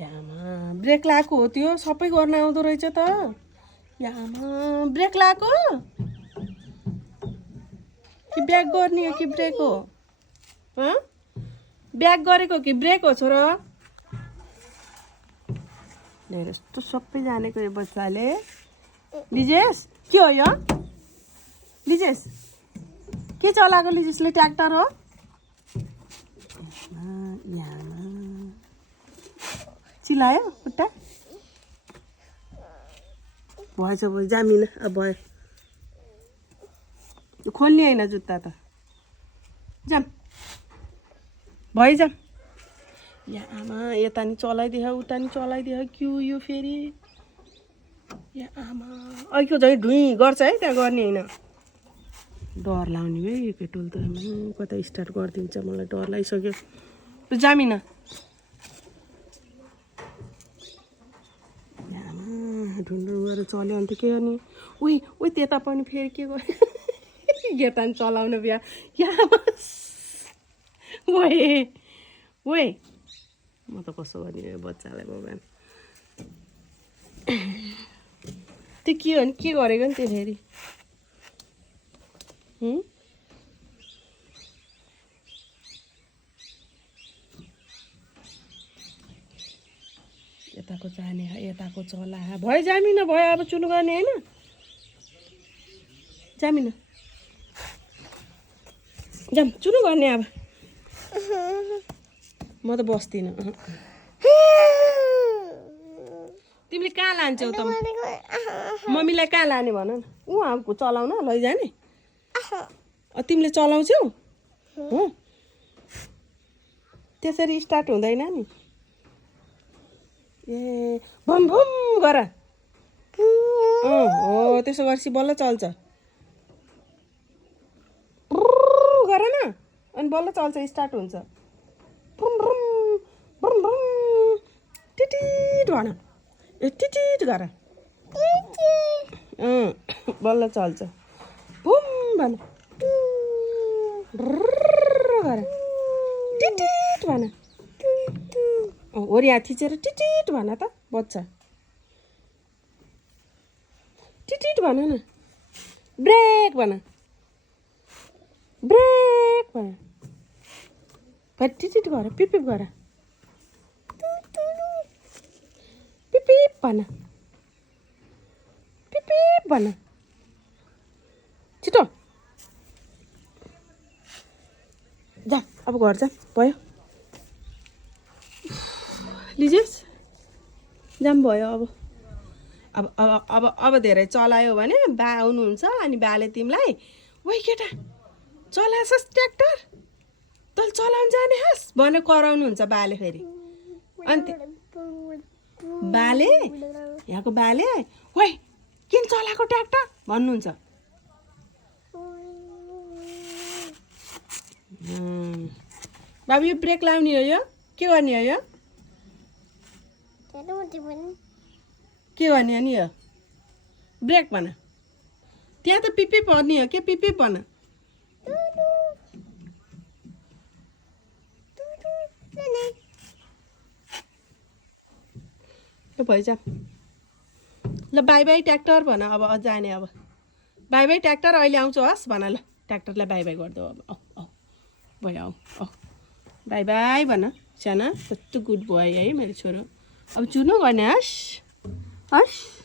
यामा ब्रेक लगाएको हो त्यो सबै गर्न आउँदो रहेछ त यामा ब्रेक लगाएको कि ब्याक गर्ने हो कि ब्रेक हो ब्याक गरेको कि ब्रेक हो छोरो हेर यस्तो सबै जानेको यो बच्चाले लिजेस के हो यो लिजेस के चलाएको लिजेसले ट्र्याक्टर हो चिलायो खुट्टा भएछ भयो जामिन अब भयो खोल्ने होइन जुत्ता त जाम भयो जाम या आमा यता नि चलाइदियो उता नि चलाइदियो क्यु यो फेरि या आमा अहिलेको झै ढुई गर्छ है त्यहाँ गर्ने होइन डर लाउने है यो पेट्रोल त कता स्टार्ट गरिदिन्छ मलाई डर लागिसक्यो जामिन ढुन्डु गरेर चल्यो अन्त के गर्ने उही त्यता पनि फेरि के गर्यो यता नि चलाउन बिहा या ओए म त कसो गर्ने बच्चालाई भगवान् त्यो के हो नि के गरेको नि त्यो फेरि यताको जाने यताको चला भयो जामिन भयो अब चुनु गर्ने होइन जामिन जाम चुनु गर्ने अब म त बस्दिनँ तिमीले कहाँ लान्छौ त मम्मीलाई कहाँ लाने भन न उहाँको चलाउन लैजाने तिमीले चलाउँछौ हो त्यसरी स्टार्ट हुँदैन नि ए भम भम गर हो त्यसो गरेपछि बल्ल चल्छ गर न अनि बल्ल चल्छ स्टार्ट हुन्छ टिटिट भन ए टिटिट गर बल्ल चल्छ भुम भन गर टिटिट भन ओरी हात थिचेर टिटिट भन त बच्चा टिटिट भन न ब्रेक भन ब्रेक भन टिटिट गर पिपिप गर पिपिप भन पिपिप भन छिटो जा अब घर जा भयो लिजेस जाम भयो अब धेरै चलायो भने बा आउनुहुन्छ अनि बाले तिमीलाई ओइ केटा चलाछस् ट्र्याक्टर तैँले चलाउनु जाने हस् भनेर कराउनुहुन्छ बाले फेरि अनि बाले यहाँको बाले ओइ किन चलाएको ट्र्याक्टर भन्नुहुन्छ बाबु यो ब्रेक लाउने हो यो के गर्ने हो यो के गर्ने हो नि यो ब्रेक भन त्यहाँ त पिपी पर्ने हो के पिपी भन भइज ल बाई बाई ट्र्याक्टर भन अब जाने अब बाई बाई ट्र्याक्टर अहिले आउँछु हस् भन ल ट्र्याक्टरलाई बाई बाई गरिदेऊ अब औ भयो औ बाई बाई भन साना कस्तो गुड बोय है मेरो छोरो अब चुनु गर्ने हस्